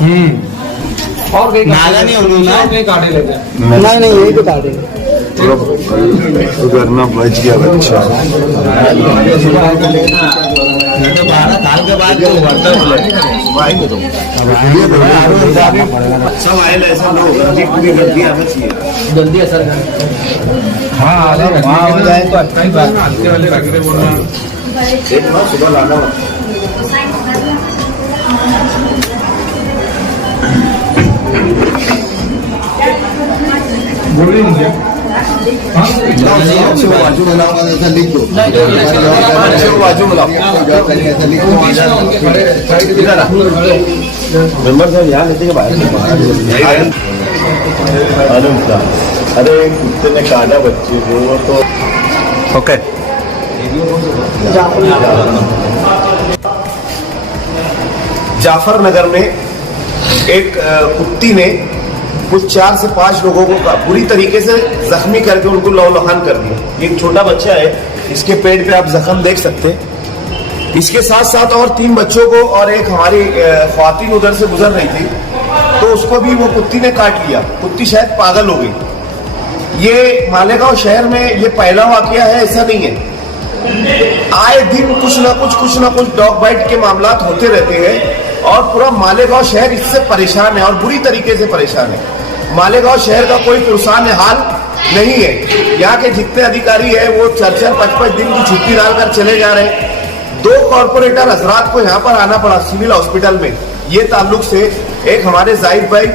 और कहीं नाला नहीं होना कहीं काटे लेते हैं। नहीं यही तो काटे करना बच गया बच्चा। मैं तो 12 साल के बाद तो सब आए ऐसा ना होगा कि पूरी गलती आना चाहिए। जल्दी असर हाँ वहाँ हो जाए तो अच्छा ही बात। हल्के वाले रखने बोल रहा एक बार सुबह लाना बोली मुझे बाजू बनाऊंगा ऐसा लिख दो। बाजू बनाओ मेंबर साहब यहाँ लेते बाहर। अरे कुत्ते ने काटा बच्चे को वो तो ओके। जाफर नगर में एक कुत्ती ने कुछ 4 से 5 लोगों को बुरी तरीके से जख्मी करके उनको लहूलुहान कर दिया। एक छोटा बच्चा है, इसके पेट पे आप जख्म देख सकते हैं। इसके साथ साथ और 3 बच्चों को और एक हमारी ख्वातीन उधर से गुजर रही थी, तो उसको भी वो कुत्ती ने काट लिया। कुत्ती शायद पागल हो गई। ये मालेगांव शहर में ये पहला वाकया है, ऐसा नहीं है। आए दिन कुछ ना कुछ डॉग बाइट के मामला होते रहते हैं और पूरा मालेगांव शहर इससे परेशान है और बुरी तरीके से परेशान है। मालेगांव शहर का कोई पुरसान हाल नहीं है। यहाँ के जितने अधिकारी हैं वो 4-4, 5-5 दिन की छुट्टी डालकर चले जा रहे हैं। 2 कॉर्पोरेटर हजरात को यहाँ पर आना पड़ा सिविल हॉस्पिटल में, ये ताल्लुक से एक हमारे जाहिद भाई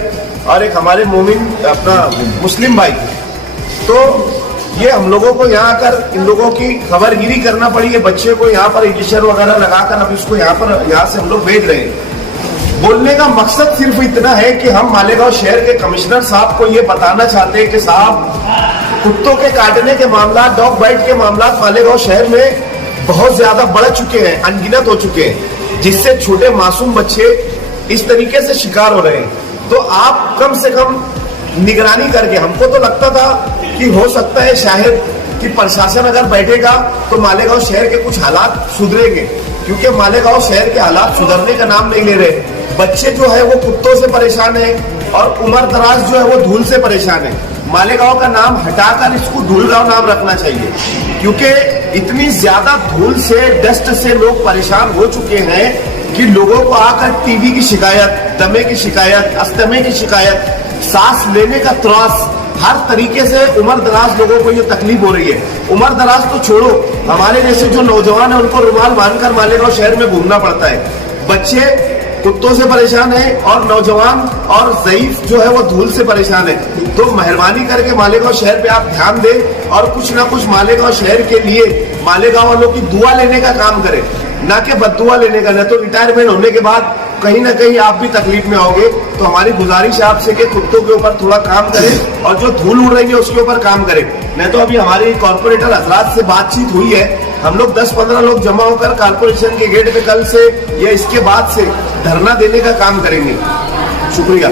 और एक हमारे मोमिन अपना मुस्लिम भाई। तो ये हम लोगों को यहाँ आकर इन लोगों की खबरगिरी करना पड़ी है। बच्चे को यहाँ पर इंजेक्शन वगैरह लगाकर अब इसको यहाँ से हम लोग भेज रहे हैं। बोलने का मकसद सिर्फ इतना है कि हम मालेगांव शहर के कमिश्नर साहब को ये बताना चाहते हैं कि साहब कुत्तों के काटने के मामला, डॉग बाइट के मामला मालेगांव शहर में बहुत ज्यादा बढ़ चुके हैं, अनगिनत हो चुके हैं, जिससे छोटे मासूम बच्चे इस तरीके से शिकार हो रहे हैं। तो आप कम से कम निगरानी करके, हमको तो लगता था कि हो सकता है शायद कि प्रशासन अगर बैठेगा तो मालेगांव शहर के कुछ हालात सुधरेंगे, क्योंकि मालेगांव शहर के हालात सुधरने का नाम नहीं ले रहे। बच्चे जो है वो कुत्तों से परेशान है और उम्र दराज जो है वो धूल से परेशान है। मालेगांव का नाम हटाकर इसको धूलगांव नाम रखना चाहिए, क्योंकि इतनी ज्यादा धूल से, डस्ट से लोग परेशान हो चुके हैं कि लोगों को आकर टीबी की शिकायत, दमे की शिकायत, अस्थमे की शिकायत, सांस लेने का त्रास, हर तरीके से उम्र दराज लोगों को ये तकलीफ हो रही है। उम्र दराज तो छोड़ो, हमारे जैसे जो नौजवान है उनको रुमाल बांधकर मालेगांव शहर में घूमना पड़ता है। बच्चे कुत्तों से परेशान है और नौजवान और ज़ईफ जो है वो धूल से परेशान है। तो मेहरबानी करके मालेगांव शहर पे आप ध्यान दें और कुछ ना कुछ मालेगांव शहर के लिए मालेगांव वालों की दुआ लेने का काम करें, ना कि बद्दुआ लेने का। न तो रिटायरमेंट होने के बाद कहीं ना कहीं आप भी तकलीफ में आओगे। तो हमारी गुजारिश है आपसे कि कुत्तों के ऊपर थोड़ा काम करें और जो धूल उड़ रही है उसके ऊपर काम करें। नहीं तो अभी हमारी कॉर्पोरेटर हजरात से बातचीत हुई है, हम लोग 10-15 लोग जमा होकर कॉर्पोरेशन के गेट पे कल से या इसके बाद से धरना देने का काम करेंगे। शुक्रिया।